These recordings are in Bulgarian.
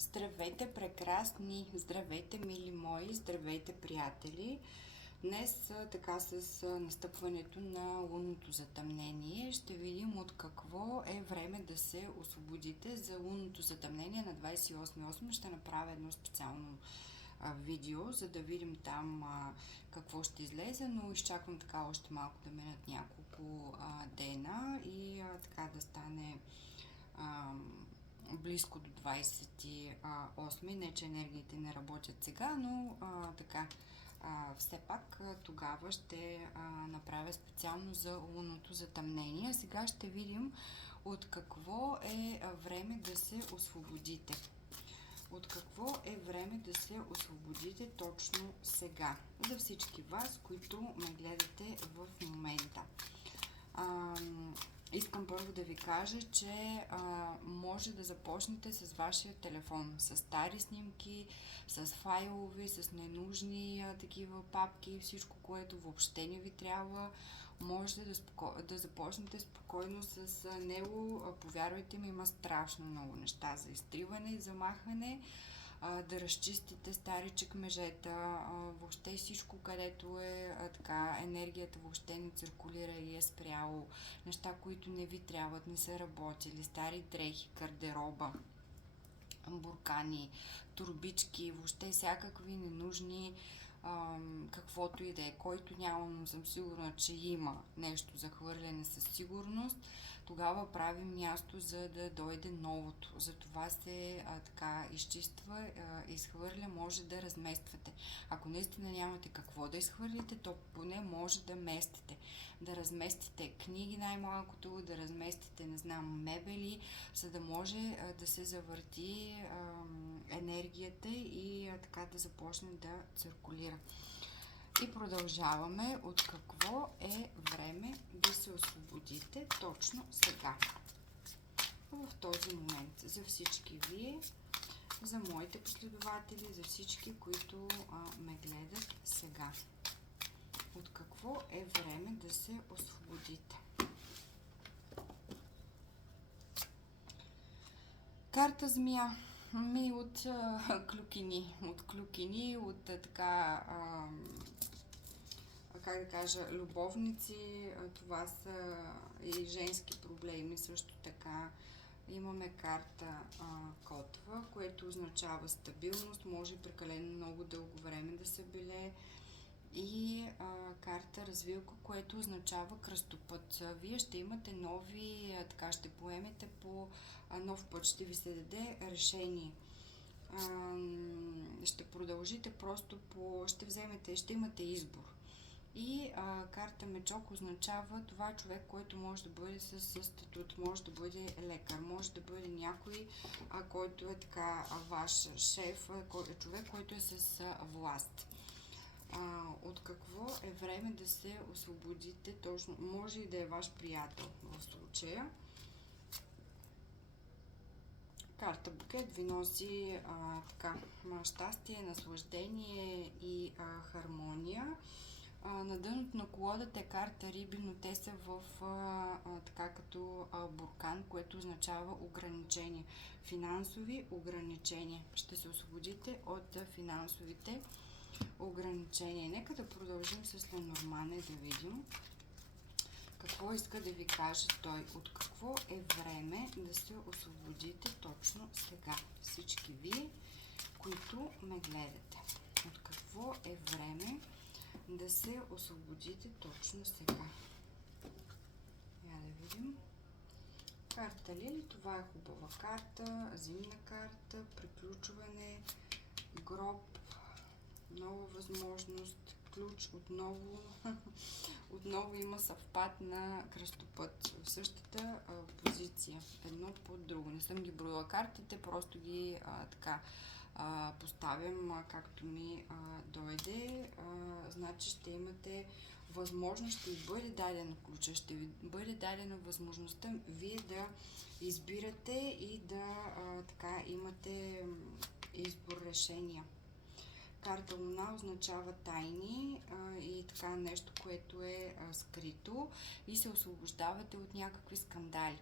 Здравейте, прекрасни! Здравейте, мили мои! Здравейте, приятели! Днес, така с настъпването на лунното затъмнение, ще видим от какво е време да се освободите за лунното затъмнение на 28.8. Ще направя едно специално видео, за да видим там какво ще излезе, но изчаквам така още малко да минат няколко дена и така да стане близко до 28. Не, че енергиите не работят сега, но така, все пак тогава ще направя специално за лунното затъмнение. Сега ще видим от какво е време да се освободите. От какво е време да се освободите точно сега? За всички вас, които ме гледате в момента. Искам първо да ви кажа, че може да започнете с вашия телефон, с стари снимки, с файлови, с ненужни такива папки, всичко, което въобще не ви трябва. Можете да започнете спокойно с него. Повярвайте ми, има страшно много неща за изтриване и за махане. Да разчистите стари чекмежета, въобще всичко, където е така, енергията въобще не циркулира и е спряло, неща, които не ви трябват, не са работили, стари дрехи, гардероба, буркани, турбички, въобще всякакви ненужни, каквото и да е, който няма, но съм сигурна, че има нещо за хвърляне със сигурност, тогава правим място, за да дойде новото. Затова се така изчиства, изхвърля, може да размествате. Ако наистина нямате какво да изхвърлите, то поне може да местите. Да разместите книги най-малкото, да разместите, не знам, мебели, за да може да се завърти енергията и така да започне да циркулира. И продължаваме от какво е време да се освободите точно сега. В този момент. За всички вие, за моите последователи, за всички, които ме гледат сега. От какво е време да се освободите? Карта змия. От клюкини, от така, как да кажа, любовници. Това са и женски проблеми също така. Имаме карта котва, което означава стабилност, може прекалено много дълго време да се беле. И карта развилка, което означава кръстопът. Вие ще имате нови, така ще поемете по нов път, ще ви се даде решение. Ще продължите просто ще вземете, ще имате избор. И карта мечок означава това човек, който може да бъде с статут, може да бъде лекар, може да бъде някой, който е така ваш шеф, човек, който е с власт. От какво е време да се освободите точно? Може и да е ваш приятел в случая. Карта букет ви носи така, щастие, наслаждение и хармония. На дъното на колодата е карта риби, но те са в така като буркан, което означава ограничение. Финансови ограничения. Ще се освободите от финансовите ограничения. Нека да продължим с Ленормане да видим какво иска да ви каже той. От какво е време да се освободите точно сега? Всички вие, които ме гледате. От какво е време да се освободите точно сега? Я да видим. Карта Лили, това е хубава карта, зимна карта, приключване, гроб, нова възможност, ключ, отново има съвпад на кръстопът в същата позиция, едно под друго. Не съм ги броила картите, просто ги така поставям както ми дойде. Значи ще имате възможност, ще ви бъде дадено ключа, ще ви бъде дадена възможността вие да избирате и да така имате избор, решения. Карта Луна означава тайни и така нещо, което е скрито и се освобождавате от някакви скандали.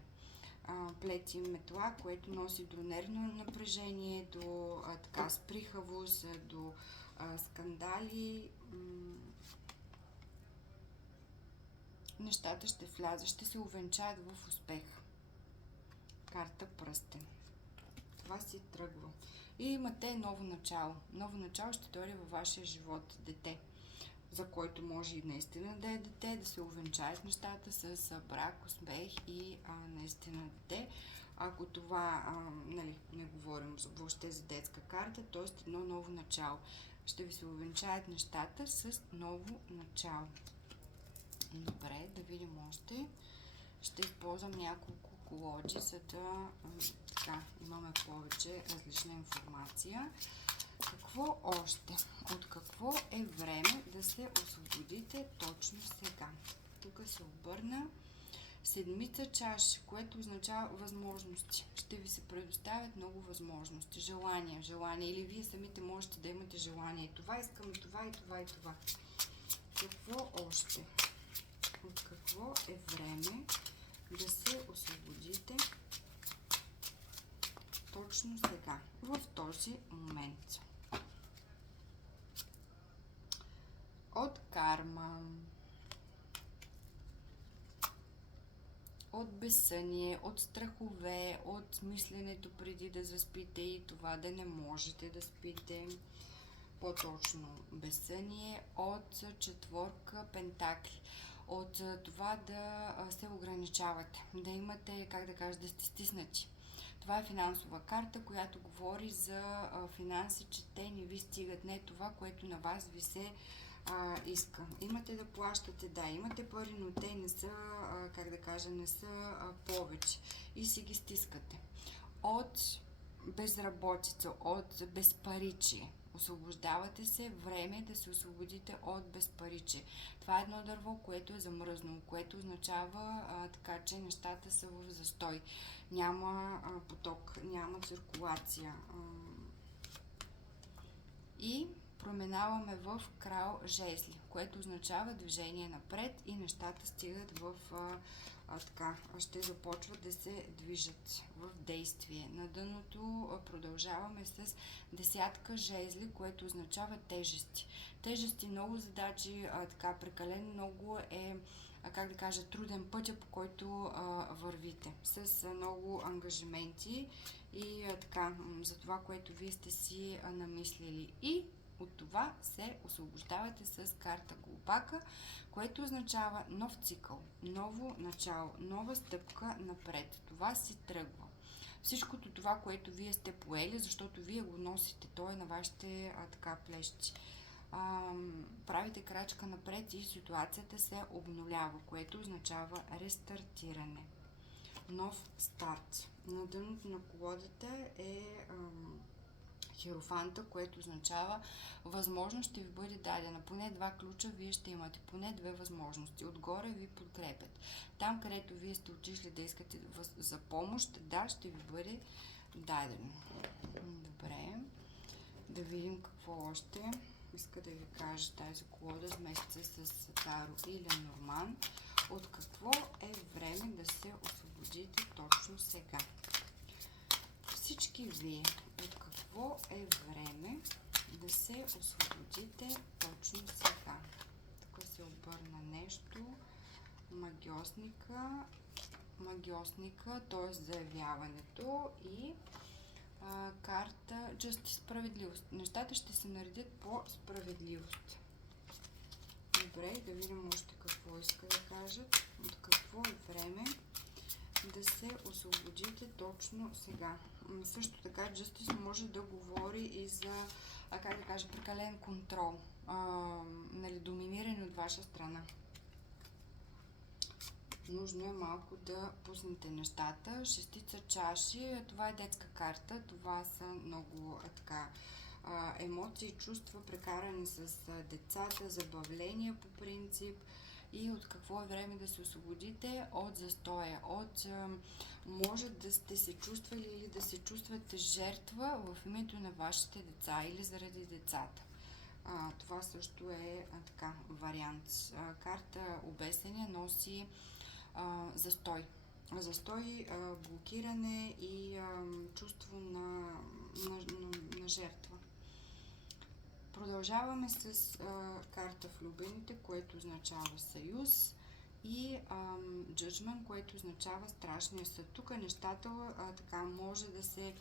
плети метла, което носи до нервно напрежение, до така сприхавост, до скандали. Нещата ще влязат, ще се увенчаят в успех. Карта пръстен. Това си тръгва. И имате ново начало. Ново начало ще дойде във вашия живот. Дете, за който може и наистина да е дете, да се увенчаят нещата с брак, успех и наистина дете. Ако това, не говорим въобще за детска карта, т.е. едно ново начало. Ще ви се увенчаят нещата с ново начало. Добре, да видим още. Ще използвам няколко колоди, за да имаме повече различна информация. Какво още? От какво е време да се освободите точно сега? Тук се обърна седмица чаши, което означава възможности. Ще ви се предоставят много възможности. Желания. Или вие самите можете да имате желание. Това искам, това и това и това. Какво още? От какво е време да се освободите точно сега, в този момент? От карма, от безсъние, от страхове, от мисленето преди да заспите и това да не можете да спите, по-точно безсъние, от четворка пентакли, от това да се ограничавате, да имате, да сте стиснати. Това е финансова карта, която говори за финанси, че те не ви стигат, не това, което на вас ви се иска. Имате да плащате, да, имате пари, но те не са, не са повече и си ги стискате. От безработица, от безпаричие. Освобождавате се, време да се освободите от безпаричие. Това е едно дърво, което е замръзнало, което означава че нещата са в застой. Няма поток, няма циркулация. И проминаваме в крал жезли, което означава движение напред и нещата стигат в ще започват да се движат в действие. На дъното продължаваме с десятка жезли, което означава тежести. Тежести, много задачи, прекалено много е труден пътя, по който вървите, с много ангажименти и за това, което вие сте си намислили. И от това се освобождавате с карта Глупака, което означава нов цикъл, ново начало, нова стъпка напред. Това си тръгва. Всичкото това, което вие сте поели, защото вие го носите, то е на вашите плещи. Правите крачка напред и ситуацията се обновява, което означава рестартиране. Нов старт. На дъното на колодата е Хиерофанта, което означава възможност ще ви бъде дадена. Поне 2 ключа вие ще имате, поне 2 възможности. Отгоре ви подкрепят. Там, където вие сте отишли да искате за помощ, да, ще ви бъде дадено. Добре. Да видим какво още иска да ви кажа тази колода с месеца с Таро или Норман. От какво е време да се освободите точно сега? Всички вие, от какво е време да се освободите точно сега? Тук се обърна нещо. Магиосника, т.е. заявяването и карта Justice, справедливост. Нещата ще се наредят по справедливост. Добре, да видим още какво иска да кажат. От какво е време да се освободите точно сега. Също така Justice може да говори и за прекален контрол, доминиране от ваша страна. Нужно е малко да пуснете нещата. Шестица чаши, това е детска карта, това са много емоции, чувства, прекарани с децата, забавления по принцип. И от какво е време да се освободите от застоя, може да сте се чувствали или да се чувствате жертва в името на вашите деца или заради децата. Това също е вариант. Карта обесения носи застой. застой, блокиране и чувство на жертва. Продължаваме с карта влюбените, което означава съюз, и Judgment, което означава страшния съд. Тук нещата така може да се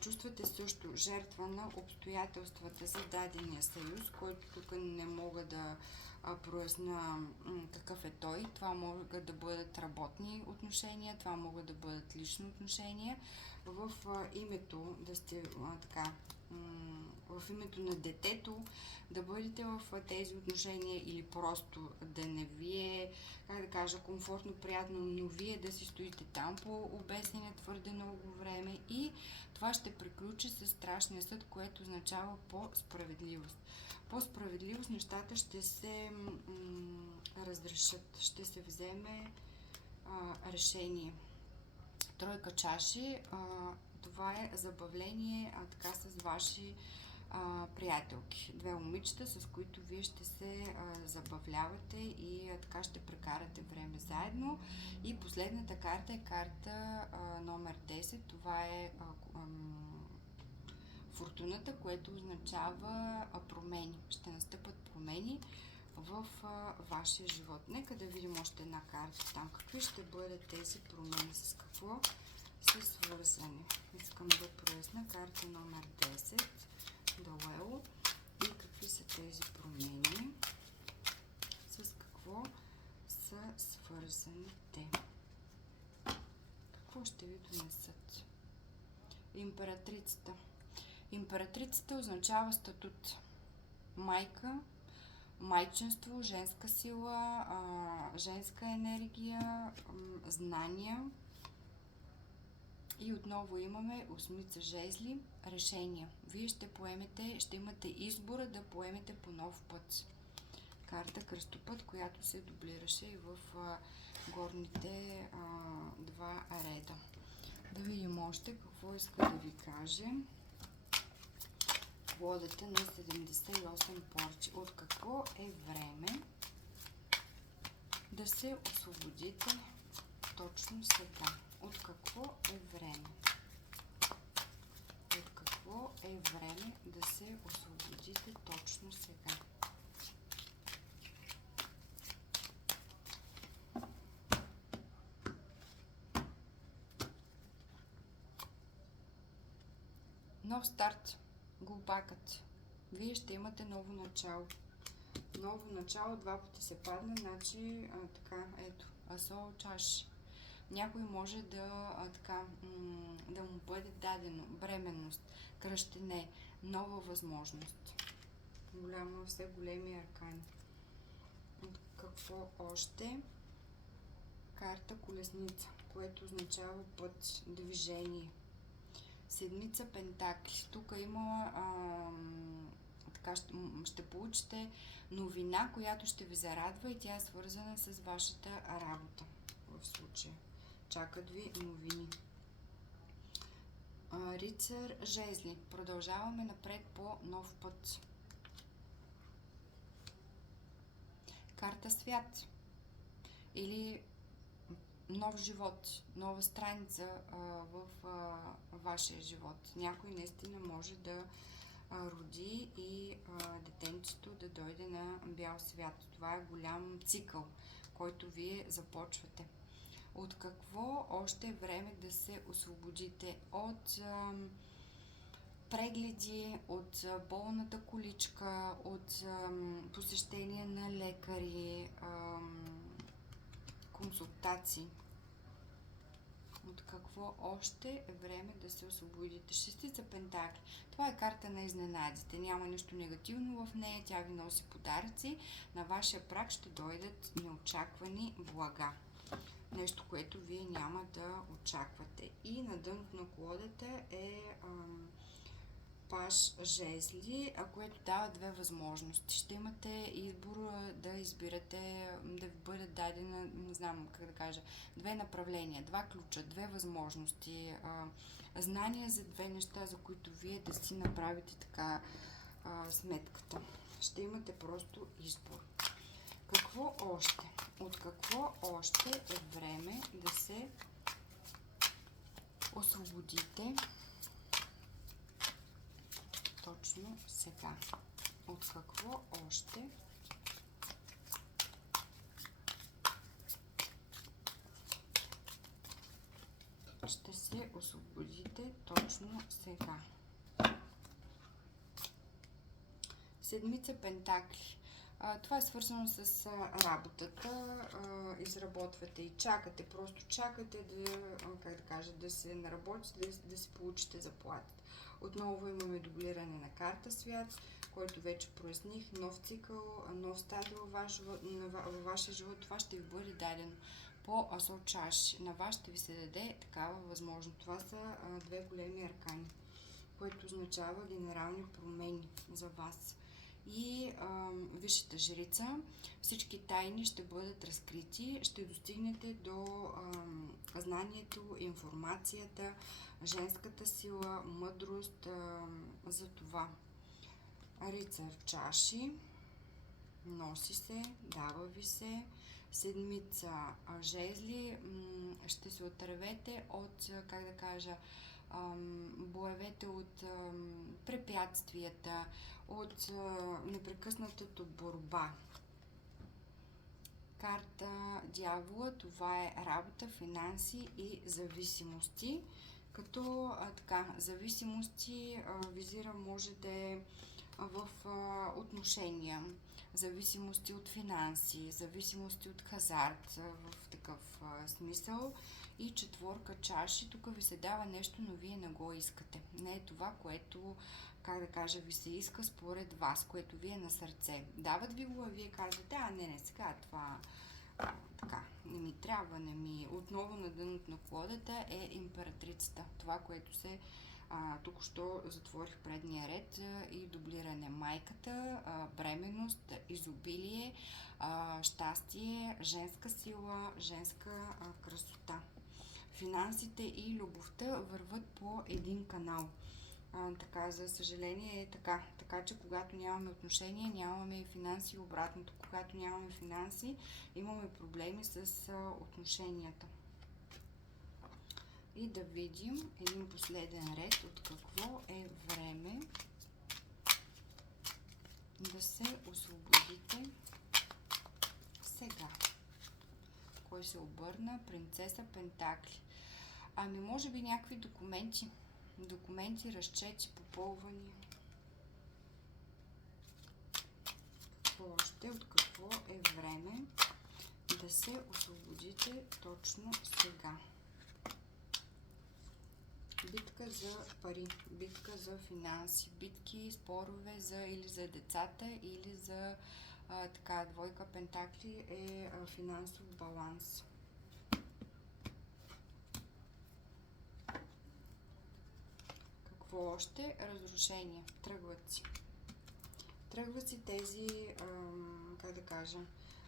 чувствате също жертва на обстоятелствата за дадения съюз, който тук не мога да проясна какъв е той. Това могат да бъдат работни отношения, това могат да бъдат лични отношения. В името да сте така, в името на детето да бъдете в тези отношения, или просто да не ви е, как да кажа, комфортно, приятно, но вие да си стоите там по обяснение твърде много време, и това ще приключи с страшния съд, което означава по справедливост. По справедливост нещата ще се разрешат, ще се вземе решение. Тройка чаши, това е забавление така с ваши приятелки. Две момичета, с които вие ще се забавлявате и така ще прекарате време заедно. И последната карта е карта номер 10. Това е фортуната, което означава промени. Ще настъпат промени в вашия живот. Нека да видим още една карта там. Какви ще бъдат тези промени? С какво са свързани? Искам да проясна карта номер 10. Дуел. И какви са тези промени? С какво са свързани те? Какво ще ви донесат? Императрицата. Императрицата означава статут. Майка, майчинство, женска сила, женска енергия, знания. И отново имаме осмица жезли, решения. Вие ще имате избора да поемете по нов път. Карта кръстопът, която се дублираше и в горните два реда. Да видим още какво иска да ви каже водата на 78 порчи. От какво е време да се освободите точно сега? От какво е време? От какво е време да се освободите точно сега? Нов старт. Глупакът. Вие ще имате ново начало. Ново начало, два пъти се падна, значи така, ето, асол чаш. Някой може да му бъде дадено бременност, кръщене, нова възможност. Все големи аркани. Какво още? Карта колесница, което означава път, движение. Седмица пентакли. Тук има така ще получите новина, която ще ви зарадва, и тя е свързана с вашата работа в случая. Чакат ви новини. Рицар жезли. Продължаваме напред по нов път. Карта свят. Или нов живот, нова страница в вашия живот. Някой наистина може да роди и детенцето да дойде на бял свят. Това е голям цикъл, който вие започвате. От какво още е време да се освободите? От прегледи, от болната количка, от посещение на лекари, консултации. От какво още е време да се освободите? Шестица пентакли. Това е карта на изненадите. Няма нищо негативно в нея. Тя ви носи подаръци. На вашия праг ще дойдат неочаквани блага. Нещо, което вие няма да очаквате. И на дъното на колодата е паш жезли, което дава две възможности. Ще имате избор да избирате, да ви бъдат дадена, не знам как да кажа, две направления, два ключа, две възможности, знания за две неща, за които вие да си направите така сметката. Ще имате просто избор. Какво още? От какво още е време да се освободите точно сега. От какво още? Ще се освободите точно сега. Седмица пентакли. Това е свързано с работата. Изработвате и чакате. Просто чакате да се наработите, да се получите заплатата. Отново имаме дублиране на карта свят, който вече проясних. Нов цикъл, нов старт във вашия живот. Това ще ви бъде дадено по асо чаши. На вас ще ви се даде такава възможност. Това са две големи аркани, което означава генерални промени за вас. И висшата жрица, всички тайни ще бъдат разкрити, ще достигнете до знанието, информацията, женската сила, мъдрост, за това. Рицар чаши, носи се, дава ви се. Седмица жезли, ще се отървете от, боевете от препятствията, от непрекъснатата борба. Карта Дявола, това е работа, финанси и зависимости. Като зависимости визирам, може да е в отношения, зависимости от финанси, зависимости от хазарт, в такъв смисъл. И четворка чаши, тук ви се дава нещо, но вие не го искате. Не е това, което, ви се иска според вас, което ви е на сърце. Дават ви го, а вие казвате, не, сега това не ми трябва, не ми. Отново на дъното на колодата е императрицата. Това, което се току-що затворих предния ред и дублиране. Майката, бременност, изобилие, щастие, женска сила, женска красота. Финансите и любовта върват по един канал. За съжаление е така. Така че когато нямаме отношения, нямаме и финанси, обратното. Когато нямаме финанси, имаме проблеми с отношенията. И да видим един последен ред от какво е време да се освободите сега. Кой се обърна? Принцеса Пентакли. Може би някакви документи, разчети, попълвания. Какво още? От какво е време да се освободите точно сега? Битка за пари, битка за финанси, битки, спорове или за децата, или за двойка пентакли е финансов баланс. Какво още? Разрушение. Тръгват си тези,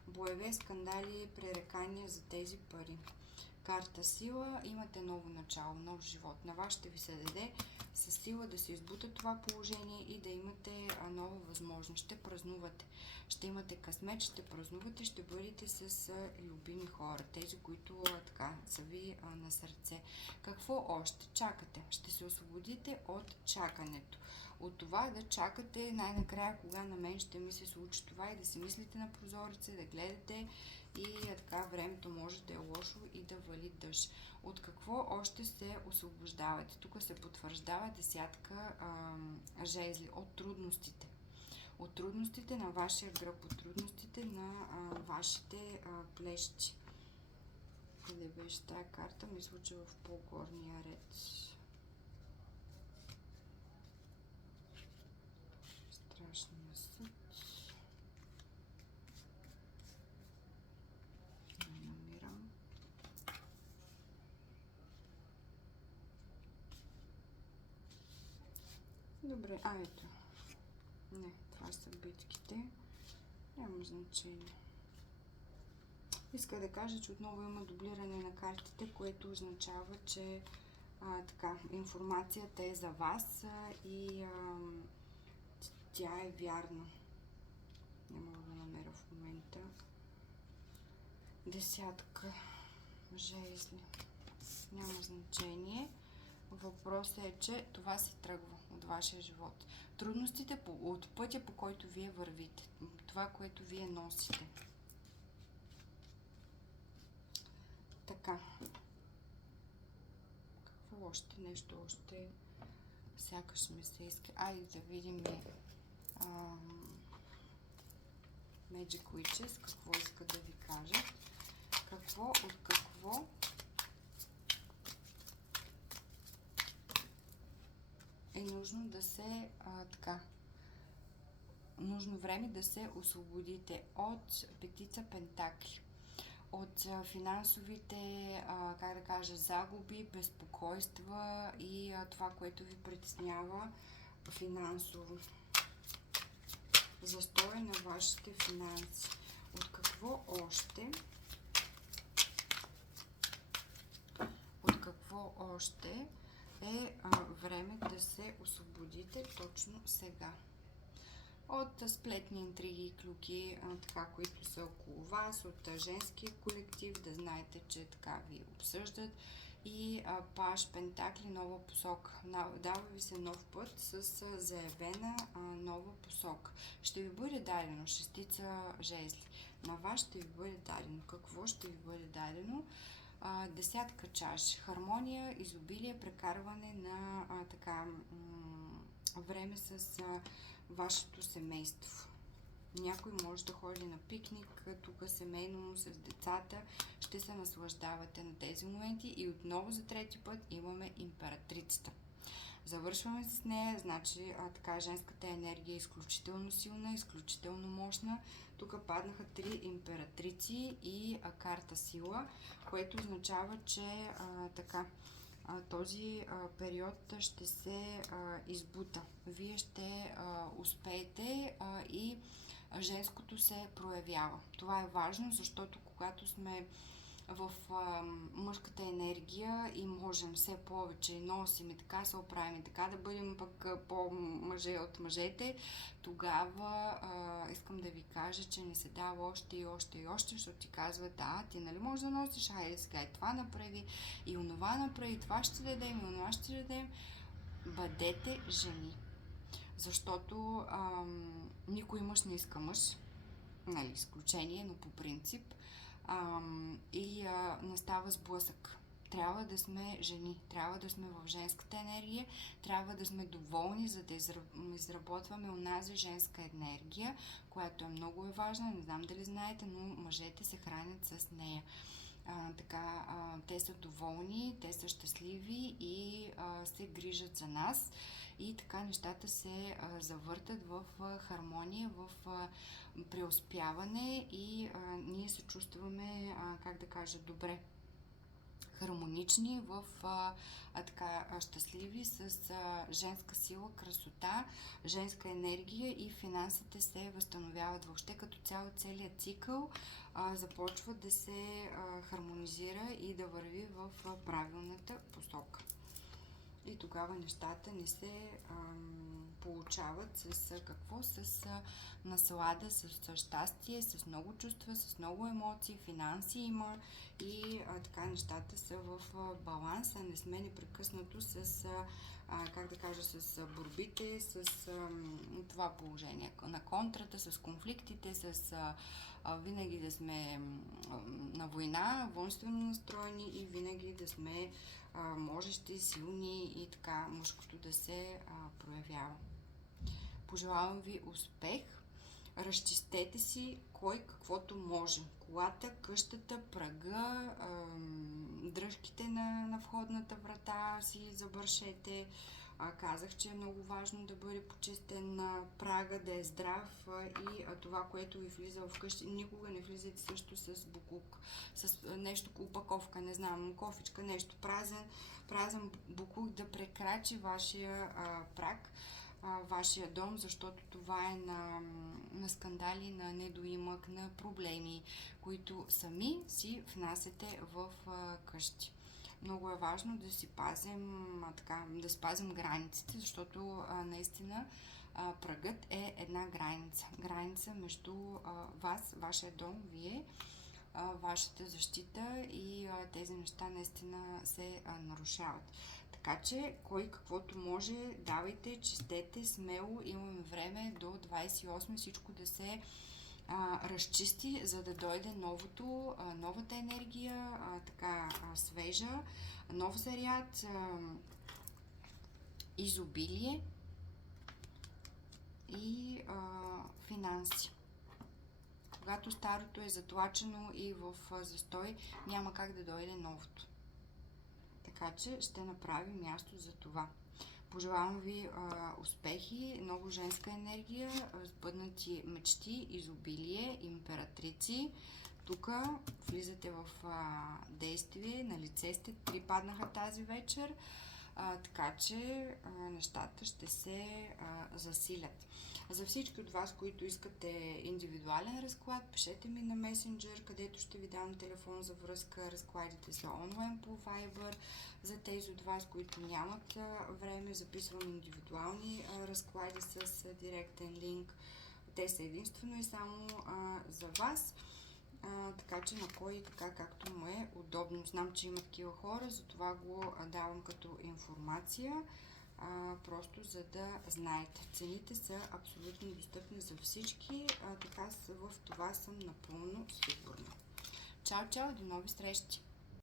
боеве, скандали, пререкания за тези пари. Карта сила, имате ново начало, нов живот. На вас ще ви се даде със сила да се избута това положение и да имате нова възможност. Ще празнувате. Ще имате късмет, ще празнувате, ще бъдете с любими хора. Тези, които са ви на сърце. Какво още? Чакате. Ще се освободите от чакането. От това да чакате най-накрая, кога на мен ще ми се случи това, и да си мислите на прозореца, да гледате и времето може да е лошо и да вали дъжд. От какво още се освобождавате? Тук се потвърждава десятка жезли. От трудностите. От трудностите на вашия гръб, от трудностите на вашите плещи. Къде беше тая карта? Мисля, че в по-горния ред. Страшния съд. Не намирам. Добре, ето. Не, това са битките. Няма значение. Иска да кажа, че отново има дублиране на картите, което означава, че информацията е за вас и тя е вярна. Не мога да намеря в момента. Десятка жезли. Няма значение. въпросът е, че това си тръгва от вашия живот. Трудностите от пътя, по който вие вървите. Това, което вие носите. Така. Какво още? Нещо още. Сякаш ми се иска. Айде да видим Magic Witches. Какво иска да ви кажа? От какво е нужно да се нужно време да се освободите от петица пентакли, от финансовите, загуби, безпокойства и това, което ви притеснява финансово. Застой на вашите финанси. От какво още? Е време да се освободите точно сега? От сплетни интриги и клюки, които са около вас, от женския колектив, да знаете, че така ви обсъждат. И паш пентакли, нова посока. Дава ви се нов път с заявена нова посока. Ще ви бъде дадено шестица жезли. На вас ще ви бъде дадено. Какво ще ви бъде дадено? Десятка чаш. Хармония, изобилие, прекарване на време с вашето семейство. Някой може да ходи на пикник, тук семейно с децата. Ще се наслаждавате на тези моменти. И отново за трети път имаме императрицата. Завършваме с нея, значи женската енергия е изключително силна, изключително мощна. Тук паднаха 3 императрици и карта сила, което означава, че този период ще се избута. Вие ще успеете и женското се проявява. Това е важно, защото когато сме в мъжката енергия и можем все повече и носим и така се оправим и така да бъдем пък по-мъже от мъжете, тогава искам да ви кажа, че не се дава още и още и още, защото ти казват, ти нали можеш да носиш, хайде сега и това направи, и онова направи, това ще дадем, и онова ще дадем. Бъдете жени. Защото никой мъж не иска мъж, нали, изключение, но по принцип. Настава сблъсък. Трябва да сме жени, трябва да сме в женската енергия, трябва да сме доволни, за да изработваме онази женска енергия, която много важна. Не знам дали знаете, но мъжете се хранят с нея. Те са доволни, те са щастливи и се грижат за нас. И така нещата се завъртат в хармония, в преуспяване и ние се чувстваме, добре, хармонични, щастливи, с женска сила, красота, женска енергия и финансите се възстановяват въобще като цяло. Целият цикъл започва да се хармонизира и да върви в правилната посока. И тогава нещата не се получават с какво? С наслада, с щастие, с много чувства, с много емоции, финанси има и нещата са в баланс, а не сме непрекъснато с с борбите, с това положение на контрата, с конфликтите, с винаги да сме на война, воинствено настроени и винаги да сме можещи, силни и така мъжкото да се проявява. Пожелавам ви успех! Разчистете си кой каквото може. Колата, къщата, прага, дръжките на входната врата си забършете. Казах, че е много важно да бъде почистен прага, да е здрав и това, което ви влиза вкъщи, никога не влизайте също с буклук, с нещо, опаковка, не знам, кофичка, нещо, празен буклук да прекрачи вашия праг, вашия дом, защото това е на скандали, на недоимък, на проблеми, които сами си внасяте в къщи. Много е важно да си да спазим границите, защото наистина прагът е една граница. Граница между вас, вашия дом, вие, вашата защита и тези неща наистина се нарушават. Така че, кой каквото може, давайте, чистете, смело, имаме време до 28 всичко да се разчисти, за да дойде новата енергия, свежа, нов заряд, изобилие и финанси. Когато старото е затлачено и в застой, няма как да дойде новото. Така че ще направим място за това. Пожелавам ви успехи, много женска енергия, сбъднати мечти, изобилие, императрици. Тук влизате в действие, на лице сте, 3 паднаха тази вечер, така че нещата ще се засилят. За всички от вас, които искате индивидуален разклад, пишете ми на Messenger, където ще ви дам телефон за връзка. Разкладите са онлайн по Viber. За тези от вас, които нямат време, записвам индивидуални разклади с директен линк. Те са единствено и само за вас. Така че на кой така както му е удобно. Знам, че има такива хора, затова го давам като информация, просто за да знаете. Цените са абсолютно достъпни за всички, така в това съм напълно сигурна. Чао, чао, до нови срещи!